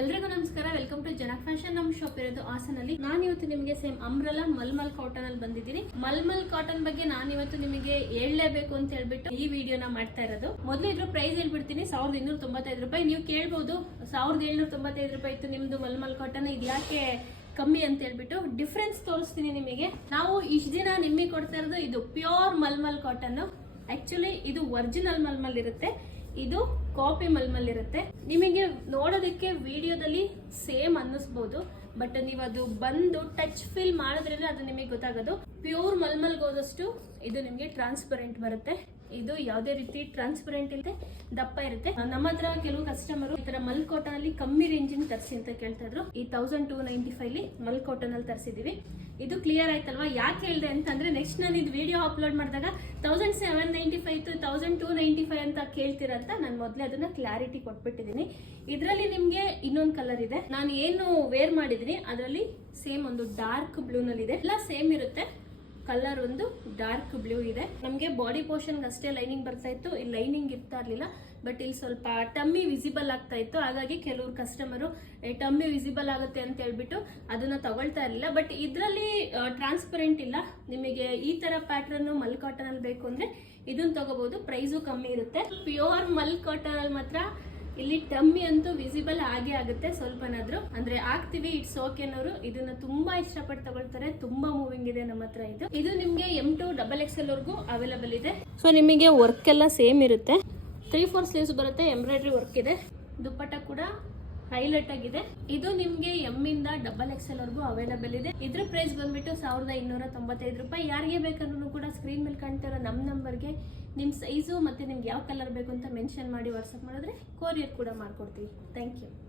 ಎಲ್ರಿಗೂ ನಮಸ್ಕಾರ. Welcome to ಜನಕ್ ಫ್ಯಾಷನ್. ನಮ್ಮ ಶಾಪ್ ಇರೋದು ಹಾಸನಲ್ಲಿ. ನಾನು ಇವತ್ತು ನಿಮಗೆ ಸೇಮ್ ಅಂಬ್ರೆಲಾ ಮಲ್ಮಲ್ ಕಾಟನ್ ಅಲ್ಲಿ ಬಂದಿದ್ದೀನಿ. ಮಲ್ಮಲ್ ಕಾಟನ್ ಬಗ್ಗೆ ನಾನು ಇವತ್ತು ನಿಮಗೆ ಹೇಳಲೇಬೇಕು ಅಂತ ಹೇಳ್ಬಿಟ್ಟು ಈ ವಿಡಿಯೋನ ಮಾಡ್ತಾ ಇರೋದು. ಮೊದಲು ಇದ್ರ ಪ್ರೈಸ್ ಹೇಳ್ಬಿಡ್ತೀನಿ. 1295 ರೂಪಾಯಿ. ನೀವು ಕೇಳ್ಬಹುದು 1795 ರೂಪಾಯಿ ಇತ್ತು ನಿಮ್ದು ಮಲ್ಮಲ್ ಕಾಟನ್, ಇದು ಯಾಕೆ ಕಮ್ಮಿ ಅಂತ ಹೇಳ್ಬಿಟ್ಟು ಡಿಫ್ರೆನ್ಸ್ ತೋರಿಸ್ತೀನಿ ನಿಮಗೆ. ನಾವು ಇಷ್ಟ ದಿನ ನಿಮಗೆ ಕೊಡ್ತಾ ಇರೋದು ಇದು ಪ್ಯೂರ್ ಮಲ್ಮಲ್ ಕಾಟನ್. ಆಕ್ಚುಲಿ ಇದು ಒರಿಜಿನಲ್ ಮಲ್ಮಲ್ ಇರುತ್ತೆ, ಇದು ಕಾಪಿ ಮಲ್ಮಲ್ ಇರುತ್ತೆ. ನಿಮಗೆ ನೋಡೋದಕ್ಕೆ ವಿಡಿಯೋದಲ್ಲಿ ಸೇಮ್ ಅನ್ನಿಸ್ಬೋದು, ಬಟ್ ನೀವು ಅದು ಬಂದು ಟಚ್ ಫೀಲ್ ಮಾಡಿದ್ರೆ ಅದು ನಿಮಗೆ ಗೊತ್ತಾಗೋದು. ಪ್ಯೂರ್ ಮಲ್ಮಲ್ ಹೋದಷ್ಟು ಇದು ನಿಮಗೆ ಟ್ರಾನ್ಸ್ಪರೆಂಟ್ ಬರುತ್ತೆ. ಇದು ಯಾವುದೇ ರೀತಿ ಟ್ರಾನ್ಸ್ಪರೆಂಟ್ ಇಲ್ಲದೆ ದಪ್ಪ ಇರುತ್ತೆ. ನಮ್ಮ ಹತ್ರ ಕೆಲವು ಕಸ್ಟಮರ್ ಈ ತರ ಮಲ್ ಕಾಟನ್ ಅಲ್ಲಿ ಕಮ್ಮಿ ರೇಂಜಿನ ತರಿಸಿ ಅಂತ ಕೇಳ್ತಾ ಇದ್ರು. ಈ 1295 ಮಲ್ ಕಾಟನ್ ಅಲ್ಲಿ ತರಿಸಿದೀವಿ. ಇದು ಕ್ಲಿಯರ್ ಆಯ್ತಲ್ವಾ? ಯಾಕೆ ಹೇಳಿದೆ ಅಂತಂದ್ರೆ ನೆಕ್ಸ್ಟ್ ನಾನು ಇದು ವಿಡಿಯೋ ಅಪ್ಲೋಡ್ ಮಾಡಿದಾಗ 1795 to 1295 ಅಂತ ಕೇಳ್ತೀರಂತ ನಾನು ಮೊದಲೇ ಅದನ್ನ ಕ್ಲಾರಿಟಿ ಕೊಟ್ಬಿಟ್ಟಿದ್ದೀನಿ. ಇದರಲ್ಲಿ ನಿಮ್ಗೆ ಇನ್ನೊಂದು ಕಲರ್ ಇದೆ. ನಾನು ಏನು ವೇರ್ ಮಾಡಿದೀನಿ ಅದರಲ್ಲಿ ಸೇಮ್ ಒಂದು ಡಾರ್ಕ್ ಬ್ಲೂ ನಲ್ಲಿ ಇದೆ. ಎಲ್ಲ ಸೇಮ್ ಇರುತ್ತೆ. ಕಲರ್ ಒಂದು ಡಾರ್ಕ್ ಬ್ಲೂ ಇದೆ. ನಮಗೆ ಬಾಡಿ ಪೋರ್ಷನ್ ಅಷ್ಟೇ ಲೈನಿಂಗ್ ಬರ್ತಾ ಇತ್ತು, ಇಲ್ಲಿ ಲೈನಿಂಗ್ ಇರ್ತಾ ಇರ್ಲಿಲ್ಲ. ಬಟ್ ಇಲ್ಲಿ ಸ್ವಲ್ಪ ಟಮ್ಮಿ ವಿಸಿಬಲ್ ಆಗ್ತಾ ಇತ್ತು. ಹಾಗಾಗಿ ಕೆಲವರು ಕಸ್ಟಮರು ಟಮ್ಮಿ ವಿಸಿಬಲ್ ಆಗುತ್ತೆ ಅಂತ ಹೇಳ್ಬಿಟ್ಟು ಅದನ್ನ ತಗೊಳ್ತಾ ಇರಲಿಲ್ಲ. ಬಟ್ ಇದರಲ್ಲಿ ಟ್ರಾನ್ಸ್ಪರೆಂಟ್ ಇಲ್ಲ. ನಿಮಗೆ ಈ ತರ ಪ್ಯಾಟರ್ನ್ ಮಲ್ ಕಾಟನ್ ಅಲ್ಲಿ ಬೇಕು ಅಂದ್ರೆ ಇದನ್ನ ತಗೋಬಹುದು. ಪ್ರೈಸು ಕಮ್ಮಿ ಇರುತ್ತೆ. ಪ್ಯೂರ್ ಮಲ್ ಕಾಟನ್ ಅಲ್ಲಿ ಮಾತ್ರ ಇಲ್ಲಿ ಟಮ್ಮಿ ಅಂತೂ ವಿಸಿಬಲ್ ಆಗೇ ಆಗುತ್ತೆ. ಸ್ವಲ್ಪನಾದ್ರೂ ಅಂದ್ರೆ ಆಗ್ತೀವಿ. ಇಟ್ಸ್ ಓಕೆನವರು ಇದನ್ನ ತುಂಬಾ ಇಷ್ಟಪಟ್ಟು ತಗೊಳ್ತಾರೆ. ತುಂಬಾ ಮೂವಿಂಗ್ ಇದೆ ನಮ್ಮ ಹತ್ರ. ಇದು ನಿಮ್ಗೆ M to XXL ವರ್ಗೂ ಅವೈಲೇಬಲ್ ಇದೆ. ಸೊ ನಿಮಗೆ ವರ್ಕ್ ಎಲ್ಲ ಸೇಮ್ ಇರುತ್ತೆ. 3/4 ಸ್ಲೀವ್ಸ್ ಬರುತ್ತೆ. ಎಂಬ್ರಾಯ್ಡ್ರಿ ವರ್ಕ್ ಇದೆ. ದುಪ್ಪಟ್ಟ ಕೂಡ ಹೈಲೈಟ್ ಆಗಿದೆ. ಇದು ನಿಮ್ಗೆ M ಇಂದ XXL ವರ್ಗೂ ಅವೈಲೇಬಲ್ ಇದೆ. ಇದ್ರ ಪ್ರೈಸ್ ಬಂದ್ಬಿಟ್ಟು 1295 ರೂಪಾಯಿ. ಯಾರಿಗೆ ಬೇಕಂದ್ರೂ ಕೂಡ ಸ್ಕ್ರೀನ್ ಮೇಲೆ ಕಾಣ್ತಿರೋ ನಮ್ಮ ನಂಬರ್ಗೆ ನಿಮ್ಮ ಸೈಜು ಮತ್ತೆ ನಿಮ್ಗೆ ಯಾವ ಕಲರ್ ಬೇಕು ಅಂತ ಮೆನ್ಷನ್ ಮಾಡಿ ವಾಟ್ಸಪ್ ಮಾಡಿದ್ರೆ ಕೊರಿಯರ್ ಕೂಡ ಮಾಡ್ಕೊಡ್ತೀವಿ. Thank you.